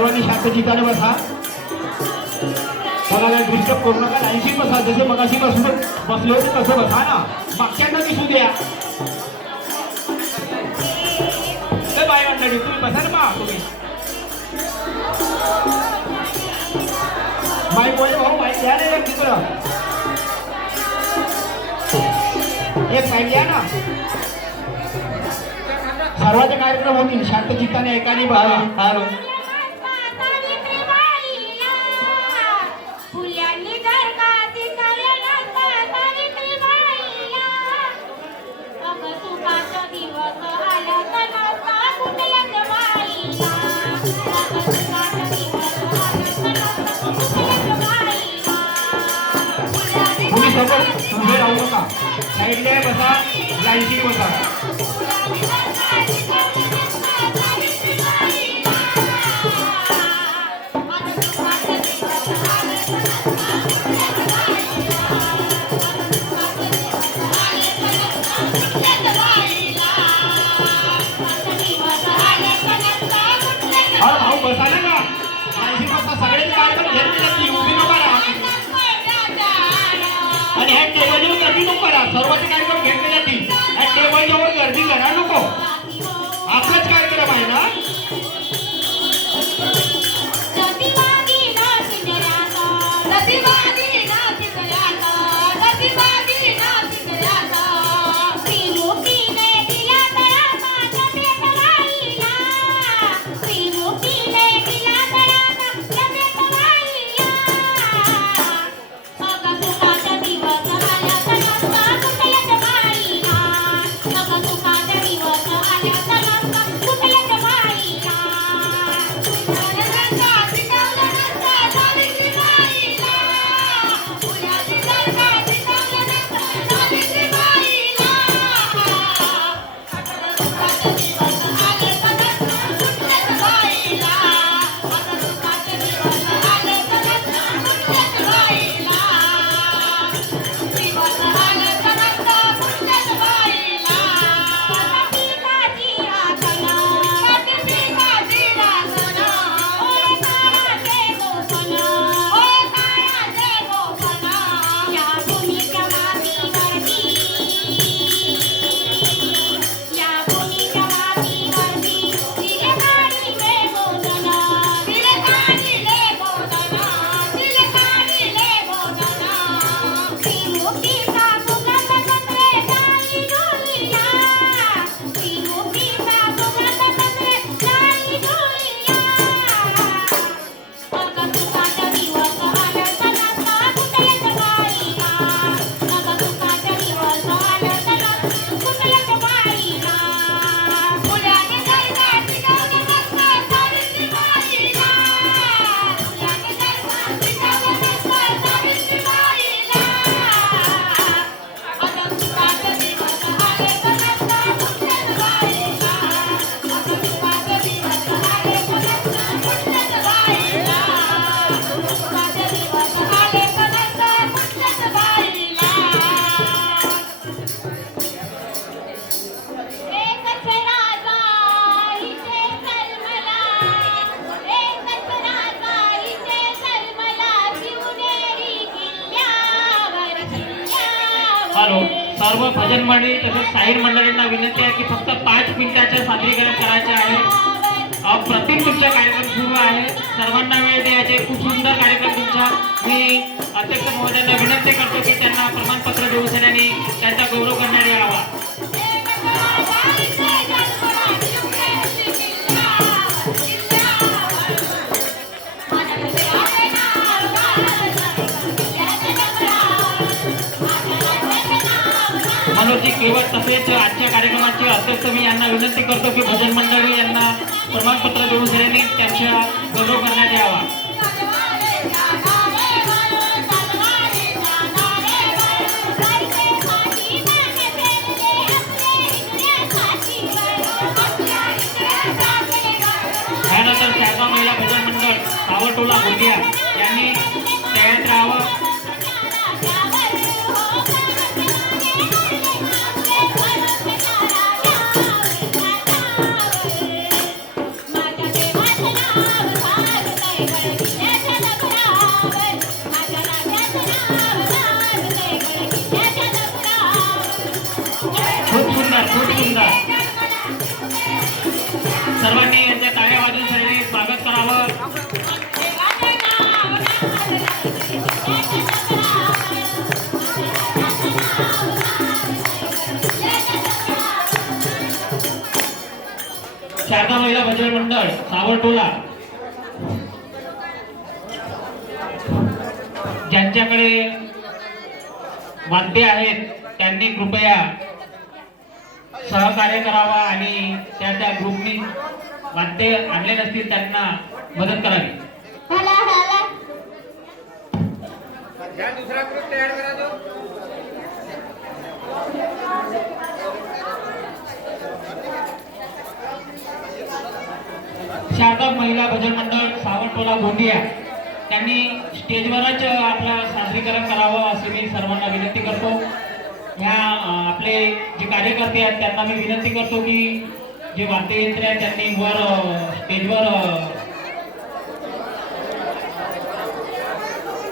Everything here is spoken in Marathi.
सर्वांनी शांत चित्ताने बसा. बघा काय डिस्टर्ब करू नका. लाईनशी बसा. जसे मगाशी बसून बसले होते तसं बसा ना. मागच्यांना दिसू द्या. बाय मंडळी तुम्ही बसा ना. बा तुम्ही माईक बोले भाऊ माईक द्या रे तिकडं. एक साईड द्या ना. सर्वांचे कार्यक्रम होतील शांत चित्ताने एकाने बघा. उभे राहू नका. साईडला बसा. लाईनशी बसा. भाऊ बसा ना का. लाईनशी बसा. सगळ्यांनी कार्यक्रम घेतले उभी नका राहा. आणि ह्या टेबलवर गर्दी नको करा. सर्वांचे कार्यक्रम घेतले जातील. ह्या टेबलवर गर्दी करा नको. आपलाच कार्यक्रम आहे ना. हॅलो. सर्व भजन मंडळी तसेच साहिर मंडळींना विनंती आहे की फक्त 5 मिनिटाचे सादरीकरण करायचे आहे. प्रत्येक तुमचा कार्यक्रम सुरू आहे. सर्वांना वेळ द्यायचे. खूप सुंदर कार्यक्रम तुमचा. मी अध्यक्ष महोदयांना विनंती करतो की त्यांना प्रमाणपत्र देऊन आणि त्यांचा गौरव करण्यात यावा. मनोजी केवळ तसेच आजच्या कार्यक्रमाचे अध्यक्ष मी यांना विनंती करतो की भजन मंडळी यांना प्रमाणपत्र देऊन त्यांच्या गौरव करण्यात यावा. त्यानंतर शारदा महिला भजन मंडळ सावरटोला गोंदिया यांनी तयार राहावं. सर्वांनी यांच्या टाळ्या वाजून सगळे स्वागत करावं. शारदा महिला भजन मंडळ सावरटोला, ज्यांच्याकडे वाद्य आहेत त्यांनी कृपया सहकार्य करावा आणि त्या ग्रुपनी वाद्य आणले नसतील त्यांना मदत करावी. दुसरा ग्रुप तयार करा तो. शारदा महिला भजन मंडळ सावरटोला गोंदिया, त्यांनी स्टेजवरच आपलं सादरीकरण करावं असे मी सर्वांना विनंती करतो. ह्या आपले जे कार्यकर्ते आहेत त्यांना मी विनंती करतो की जे वाद्ययंत्र आहेत त्यांनी वर स्टेजवर